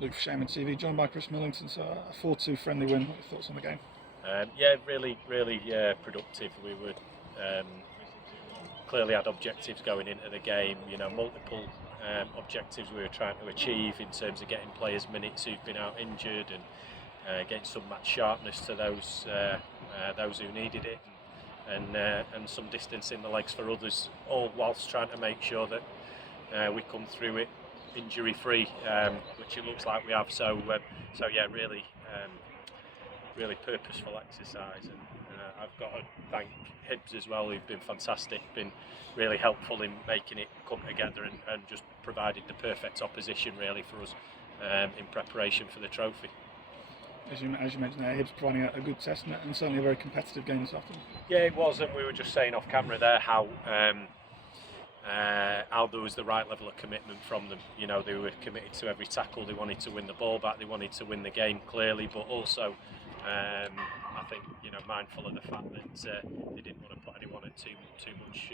Luke for Shaman TV, joined by Chris Millington. So a 4-2 friendly win. What are your thoughts on the game? Yeah, really productive. We were clearly had objectives going into the game. Multiple objectives we were trying to achieve in terms of getting players minutes who've been out injured and getting some match sharpness to those who needed it, and some distance in the legs for others. All whilst trying to make sure that we come through it injury free, which it looks like we have. So yeah, really purposeful exercise, and I've got to thank Hibs as well, who've been fantastic, been really helpful in making it come together and just provided the perfect opposition really for us in preparation for the trophy. As you mentioned there, Hibs providing a good test and certainly a very competitive game this afternoon. Yeah, it was, and we were just saying off camera there how there was the right level of commitment from them. They were committed to every tackle, they wanted to win the ball back, they wanted to win the game clearly, but also I think mindful of the fact that they didn't want to put anyone at too much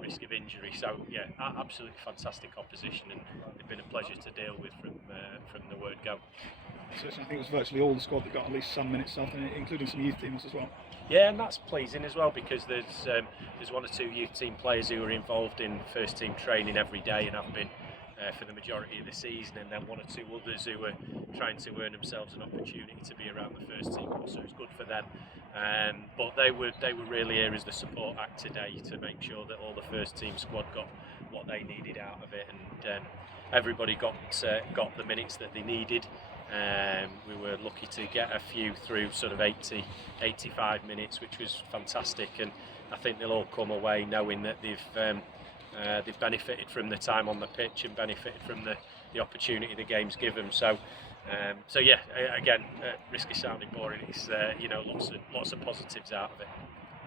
risk of injury. So yeah, absolutely fantastic opposition, and they've been a pleasure to deal with from the word go. So I think it was virtually all the squad that got at least some minutes after, including some youth teams as well. Yeah, and that's pleasing as well, because there's one or two youth team players who are involved in first team training every day and have been for the majority of the season, and then one or two others who are trying to earn themselves an opportunity to be around the first team. So it's good for them. But they were really here as the support act today to make sure that all the first team squad got what they needed out of it, and everybody got the minutes that they needed. We were lucky to get a few through sort of 85 minutes, which was fantastic, and I think they'll all come away knowing that they've benefited from the time on the pitch and benefited from the opportunity the game's given. So yeah, again, risky sounding boring. It's lots of positives out of it.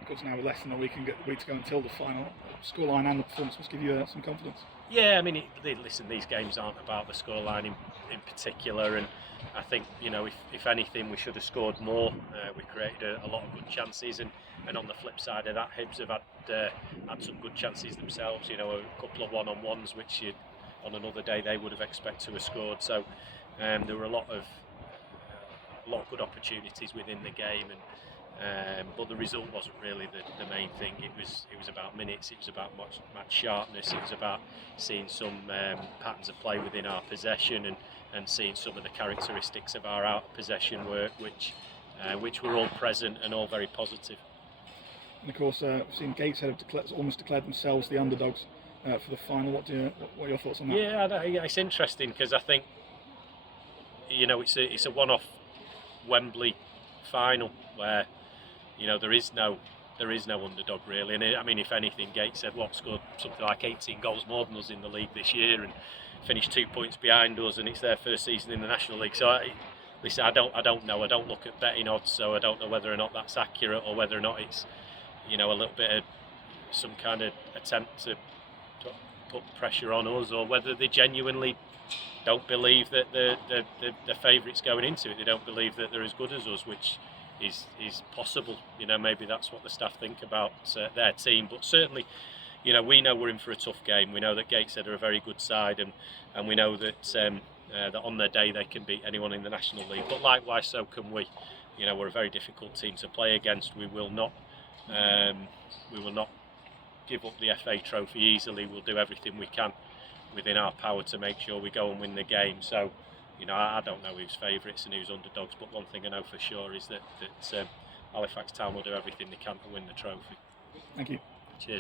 Of course, now with less than a week to go until the final, scoreline and the performance must give you some confidence. Yeah, I mean, listen, these games aren't about the scoreline in particular, and I think if anything, we should have scored more. We created a lot of good chances, and on the flip side of that, Hibs have had some good chances themselves. A couple of one-on-ones which on another day they would have expected to have scored. So there were a lot of good opportunities within the game, but the result wasn't really the main thing. It was about minutes. It was about match sharpness. It was about seeing some patterns of play within our possession and seeing some of the characteristics of our out possession work, which were all present and all very positive. And of course, we've seen Gateshead have almost declared themselves the underdogs for the final. What are your thoughts on that? Yeah, it's interesting, because I think it's a one-off Wembley final where there is no underdog really, and I mean, if anything, Gateshead scored something like 18 goals more than us in the league this year and finished 2 points behind us, and it's their first season in the National League. So listen, I don't know. I don't look at betting odds, so I don't know whether or not that's accurate or whether or not it's a little bit of some kind of attempt to put pressure on us, or whether they genuinely don't believe that the favourites going into it. They don't believe that they're as good as us, which is possible. Maybe that's what the staff think about their team. But certainly, we know we're in for a tough game. We know that Gateshead are a very good side, and we know that that on their day they can beat anyone in the National League. But likewise, so can we. We're a very difficult team to play against. We will not give up the FA Trophy easily. We'll do everything we can within our power to make sure we go and win the game. So, I don't know who's favourites and who's underdogs, but one thing I know for sure is that Halifax Town will do everything they can to win the trophy. Thank you.